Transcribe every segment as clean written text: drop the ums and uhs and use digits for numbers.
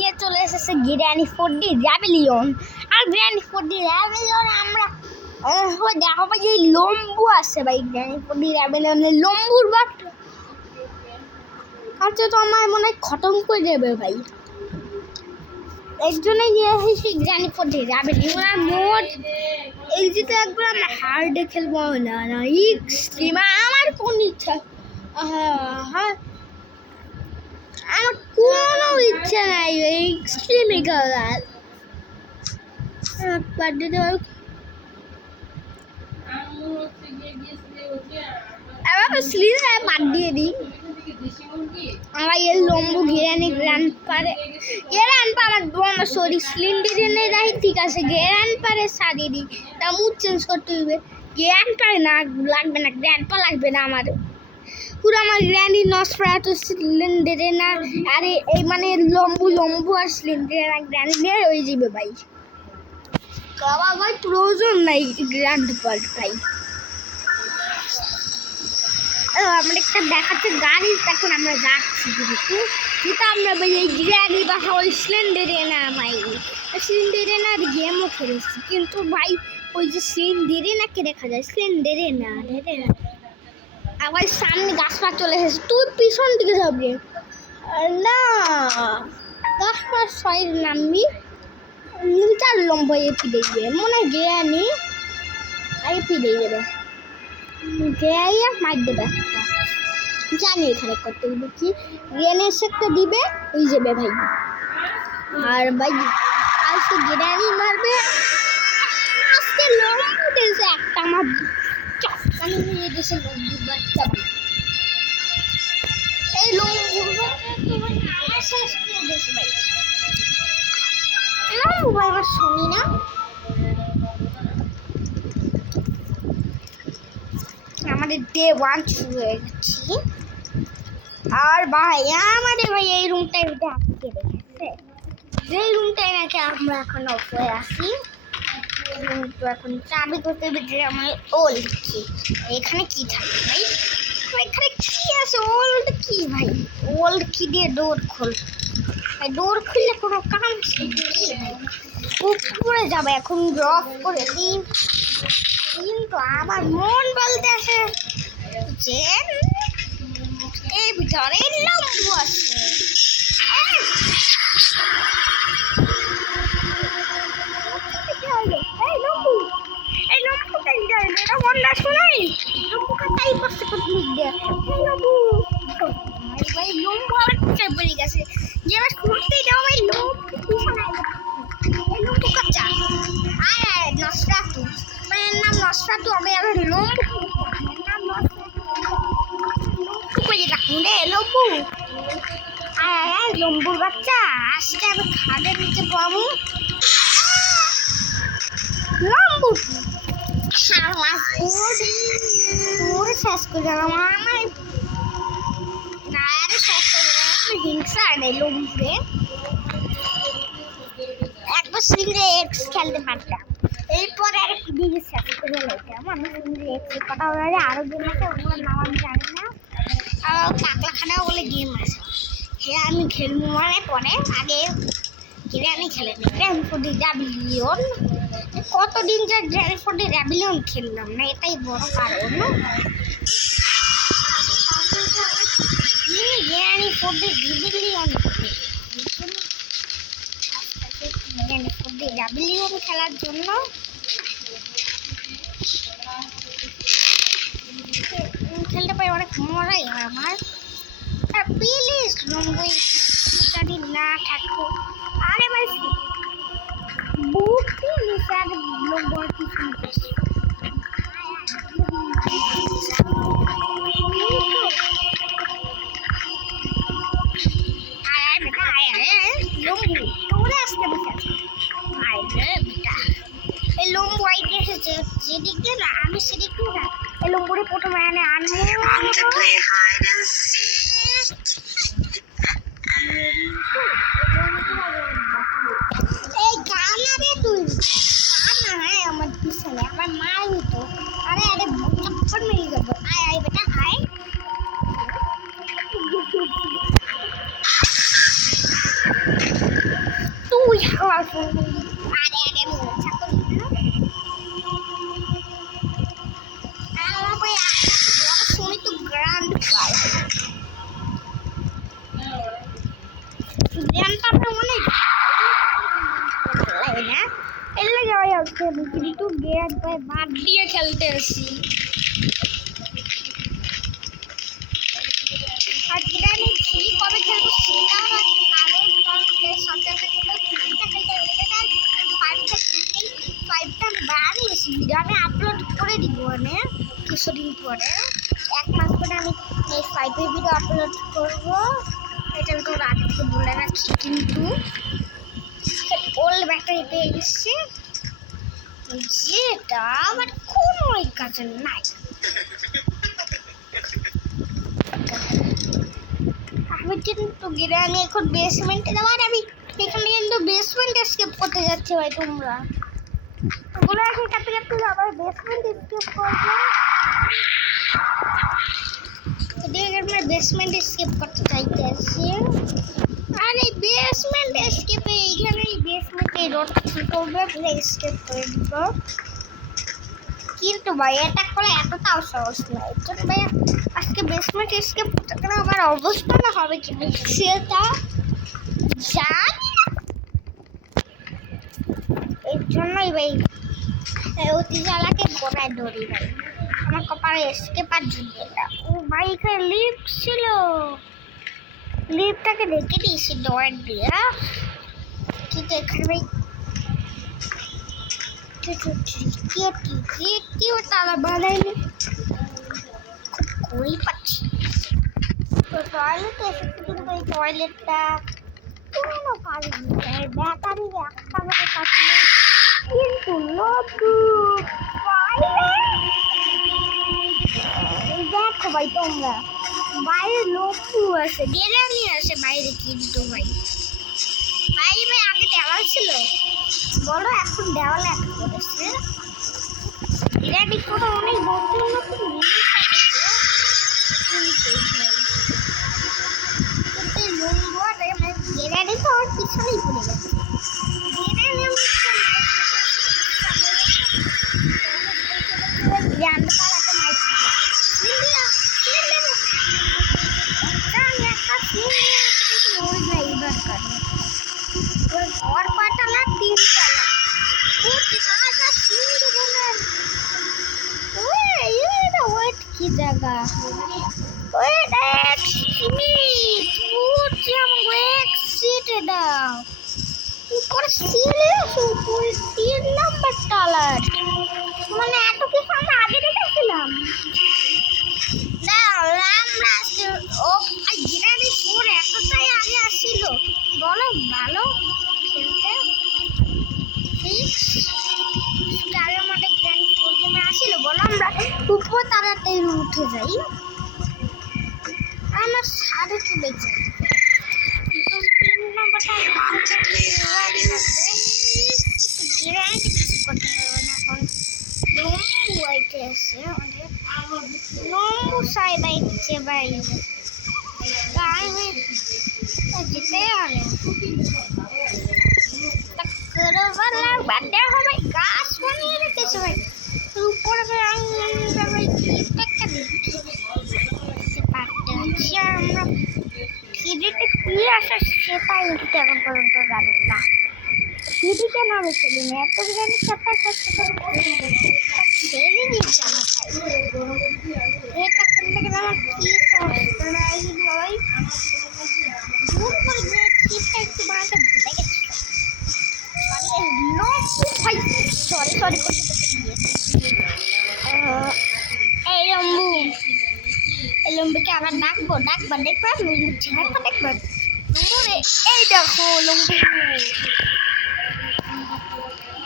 নিয়ে চলে এসেছে গ্র্যানি 4D র্যাবেলিয়ন। আর গ্র্যানি 4D র্যাবেলিয়ন আমরা দেখো ভাই এই লম্বু আসছে ভাই গ্র্যানি 4D র্যাবেলিয়নের লম্বুর বাট আচ্ছা তো আমার মনে হয় খতম করে দেবে ভাই, এর জন্যই নিয়ে এসেছি গ্র্যানি 4D র্যাবেলিয়ন। আর মোট এই যেটা একবার আমরা হার্ডে খেলবো না এক্সট্রিম আমার কোন ইচ্ছা, হ্যাঁ আমার কোনো ইচ্ছা নাই এক্সট্রিমে খেলার। বাদ দিয়ে দিই আমার এই লম্বু ঘেরানি গ্র্যান্ড পারে আমার সরি স্লিন্ডিরেনে রাই ঠিক আছে গ্র্যান্ড পারে সারিয়ে দিই, তা মুড চেঞ্জ করতে হবে। গ্র্যান্ড পারে না লাগবে না, গ্র্যান্ড পা লাগবে না আমার, পুরো আমার গ্র্যানি নসফেরাতু স্লিন্ডারেনা আর এই মানে লম্বু আর স্লিন্ডারেনা গ্র্যানি নিয়ে হয়ে যাবে ভাই। বাবা ভাই প্রয়োজন নাই গ্র্যান্ড পার্ট ভাই। আমরা একটা দেখাচ্ছে গাড়ি, তখন আমরা যাচ্ছি কিন্তু যেটা আমরা ভাই এই গ্র্যানি বা ওই স্লিন্ডারেনা ভাই স্লিন্ডারেনার গেমও খেলেছি, কিন্তু ভাই ওই যে স্লিন্ডারেনাকে দেখা যায় স্লিন্ডারেনা আবার সামনে গাছপালা চলে এসেছে, তুই পিছন দিকে যাবি না, গাছপালা সাইড নামবি চার লম্বা এপি দেখবে মনে হয় গ্র্যানি এপি দিয়ে দেবে গ্র্যানি মার দেবে একটা জানি এখানে করতে হবে কি গ্র্যানি একটা দিবে ওই যাবে ভাই। আর ভাই আজকে গ্র্যানি মারবে, আজকে লম্বু দিয়েছে একটা আমার চক্কানি নিয়ে গেছে লম্বুর বাচ্চা ভাই। এই লম্বুর বাচ্চা তোমার আমার শেষ করে দিয়েছে ভাই, লম্বু ভাই আমার শুনি না। আমাদের ডে 1 শুরু হয়ে গেছি। আর ভাই আমাদের ভাই এই রুমটাই আটকে রেখেছে, যে রুমটাই নাকি আমরা এখন অপরে আসি তো এখন চাবি করতে হবে যে আমার ওল্ড কি এখানে কি থাকে ভাই, এখানে কি আছে ওল্ড কি ভাই, ওল্ড কি দিয়ে ডোর খোল, ডোর খুললে কোনো কাম কি ভাই, উপরে যাবে এখন ড্রপ করে দিই। কিন্তু আমার মন বলতে আছে যে এই ভিতরে লম্বু আছে, লম্বুর বাচ্চা আজকে আমি খাটের নিচে পাবো লম্বু শেষ করে দিলাম আমার শেষ করে হিংসা নেই লম্বুরে একবার সিঙ্গে এক্স খেলতে পারতাম, এরপরে আর দিকে শেষ করে লাইতাম আমি সিঙ্গে এক্স কথা বলে আরো গেম আছে ওগুলোর নাম আমি জানি না, কাকলাখানাও বলে গেম আছে হ্যাঁ আমি খেলবো মানে পরে আগে গ্র্যানি খেলে নি গ্র্যানি 4D র্যাবেলিয়ন, কতদিন যা গ্র্যানি 4D র্যাবেলিয়ন খেললাম না এটাই বড় কারণ। গ্র্যানি 4D র্যাবেলিয়ন গ্র্যানি 4D র্যাবেলিয়ন খেলার জন্য খেলতে পারি অনেক মজাই হয় আমার। প্লিজ লম্বুই যদি না থাকতো আরে ভাই বুকটি নিচার লম্বু কিছু লম্বু তোরে আসতে বেটা এই লম্বু আইতে এসেছে যেদিক দিয়ে না আমি সেদিক দিয়ে না এই লম্বুরে প্রথমে এনে আনবো এই গানা রে তুই গানা হ্যাঁ আমার পিছনে আমার মার মতো আরে আরে চপ্পর মেরে যাবো আয় আয় বেটা আয় আরে আরে মোছা করি না আমার ভাই আপনাকে শুনি তো গ্র্যান্ড গ্র্যান্ডটা আপনার মনে লাগে না এর লাগে ভাই আজকে কিন্তু গ্র্যান্ড ভাই বাদ দিয়ে খেলতে আসি আর গ্র্যান্ড কি কবে খেলবো সেটাও আরো সাথে ফাইভটা বানিয়েছি ভিডিও আমি আপলোড করে দিব মানে কিছুদিন পরে 1 মাস পরে আমি এই 5 ভিডিও আপলোড করব এটা তো আগে থেকে বলে রাখছি কিন্তু ওল্ড ব্যাটারিতে এসেছে যেটা আমার কোনো কাজে নাই আমি কিন্তু গিরানি এখন বেসমেন্টে যাবো আর আমি এখানে কিন্তু বেসমেন্ট স্কেপ করতে যাচ্ছি ভাই তোমরা ওগুলো এখন কাটতে কাটতে আবার বেসমেন্ট স্কেপ করবো আমরা বেসমেন্ট স্কেপ করতে চাইতে আসছি আর এই বেসমেন্ট স্কেপে এইখানে বেসমেন্টে রোড করবে স্কেপ করে দিব কিন্তু ভাই এটা করে এতটাও সহজ নয় তো ভাই আজকে বেসমেন্ট স্কেপ করতে গেলে আমার অবস্থা না হবে কি সেটা জানি না এর জন্যই ভাই অতি জ্বালাকে গোড়ায় ধরি ভাই আমার কপালে স্কেপ আর ঝুলবে না ও ভাই এখানে লিফট ছিল লিফটটাকে রেখে দিয়েছি ডোর দিয়ে কিন্তু এখানে ভাই কেউ তারা বানায়নি করেই পাচ্ছি তো টয়লেটে এসেছি কিন্তু এই টয়লেটটা কোনো কাজ নেই ব্যাটারি একটা করে কাছে কিন্তু দেখো ভাই তোমরা বাইরে লোকু আছে গেরানি আছে বাইরে কিন্তু ভাই ভাই ভাই আগে দেওয়াল ছিল বলো এখন দেওয়াল এক করেছে গেরানি কোনো অনেক নতুন নতুন গেরানি তো ওর পিছনেই পড়ে গেছে জানতে পারাতে নাই ঘর পাটালা 3 তলা ওয়েট কি জায়গা ওয়েট দাও উপর সিঁড়ি উপর 3 নম্বর তলার মানে এত কিছু আমরা আগে দেখেছিলাম ও গিরানি ফোর এতটাই আগে আসছিল বলো ভালো খেলতে আগের মধ্যে গ্র্যান্ড ফোর গেমে আসছিল বলো আমরা উপর তাড়াতাড়ি উঠে যাই আমার সাড়ে চলে যাই গাছ বানিয়ে রেখেছে ভাই উপরে আমরা সিঁড়িতে কি আসে সেটাই এখন পর্যন্ত জানি না সিঁড়িতে নামে চলি না এত জানি চাপা ছেড়ে দিয়েছে আমার এটা খেলতে গেলে আমার কি হয় একটু বানাতে ভুলে গেছিল সরি সরি এই লম্বু এই লম্বুকে আবার ডাকবো দেখবা চেহারা দেখবা এই দেখো লম্বু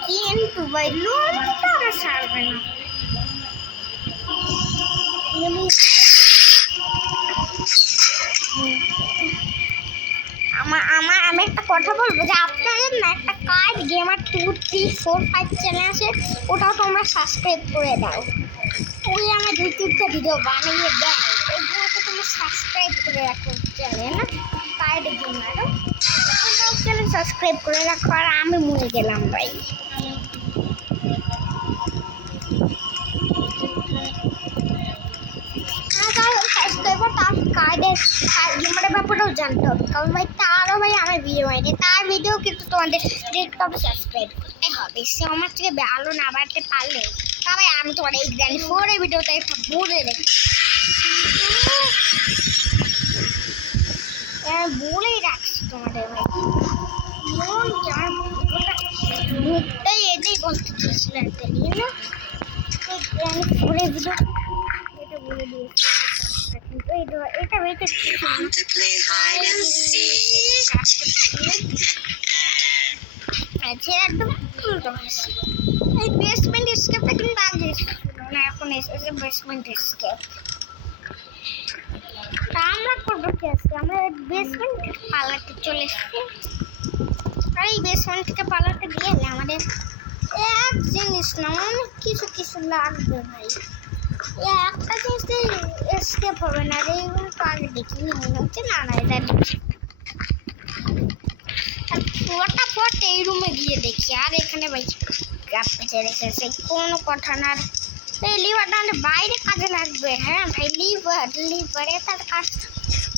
কিন্তু ভাই লম্বুটা আমার ছাড়বে না আমি একটা কথা বলবো যে আপনাদের না একটা কাজ গেমার 2 3 4 5 চ্যানেল আছে ওটাও তোমরা সাবস্ক্রাইব করে দাও ওই আমার 2-3টা ভিডিও বানিয়ে দেয় ওইগুলোতে তোমরা সাবস্ক্রাইব করে রাখো চ্যানেল না কার্ডের জন্য আরো চ্যানেল সাবস্ক্রাইব করে রাখো। আর আমি মরে গেলাম ভাই। সাবস্ক্রাইবার তার কার্ডের গেমের ব্যাপারেও জানতে হবে, কারণ ভাই তারও ভাই আমার ভিডিও হয়নি, তার ভিডিও কিন্তু তোমাদের দেখতে হবে, সাবস্ক্রাইব করতে হবে। সে আমার থেকে ভালো না বাড়তে পারলে তা ভাই আমি তোমার এই গ্র্যান্ড ফোরের ভিডিওতে একটা বলে রেখেছি, বলেই রাখছি তোমাদের ভাই। মন মুখটাই এটাই বলতে চেয়েছিল একটা নিয়ে না, এই গ্র্যান্ড ফোরের ভিডিও এটা বলে দিয়েছি। কিন্তু এটা বেঁচে একদম এই বেসমেন্ট স্কেপটা কিন্তু আগে ছিল না, এখন এসেছে বেসমেন্ট স্কেপ। তা আমরা করবো কি আজকে, আমরা বেসমেন্ট পালাতে চলে এসেছি। আর এই বেসমেন্ট থেকে পালাতে গেলে আমাদের এক জিনিস না অনেক কিছু কিছু লাগবে ভাই। একটা জিনিসে এসকেপ হবে না, এইগুলো তো আগে দেখিনি, মনে হচ্ছে না না এটা ফটাফট এই রুমে গিয়ে দেখি। আর এখানে ভাই পেঁচে রেখেছে কোনো কথা না, এই লিভারটা আমাদের বাইরে কাজে লাগবে। হ্যাঁ ভাই লিভারে তার কাজ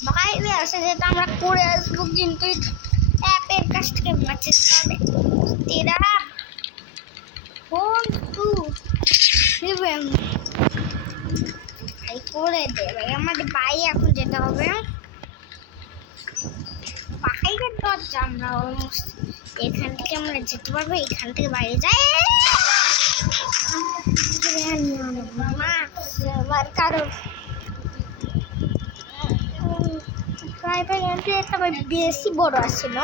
বাইরে আসে, যেটা আমরা করে আসবো, কিন্তু অ্যাপের কাছ থেকে বাঁচতে হবে। তেরা ফোন টু ভাই করে দে ভাই, আমাদের বাইরে এখন যেতে হবে। বাইরের দরজা আমরা অলমোস্ট এখান থেকে আমরা যেতে পারবো, এখান থেকে বাইরে যাই। কারণ বেশি বড় আসছিল,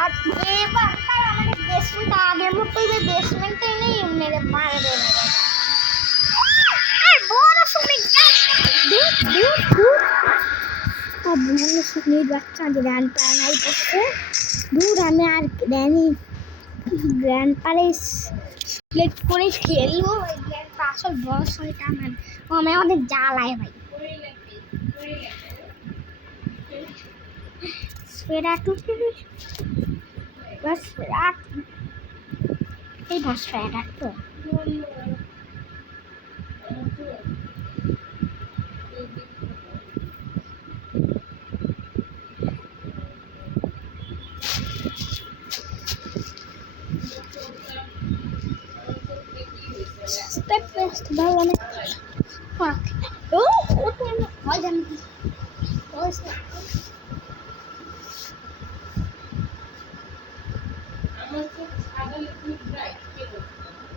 আর এবার আমাদের বেসমেন্ট আগের মতোই যে বেসমেন্টে নেই মেরে মারে দেবে। বাচ্চা গ্র্যান্ড পা নাই করছে দূর, আমি আর গ্র্যান্ড পারে সিলেক্ট করে খেলবো। গ্র্যান্ড পা আসল বয়স হয়টা আমার আমি অনেক জ্বালায় ভাই। এই ভাষা তো step first ভালো না ও ওটা হয় জানি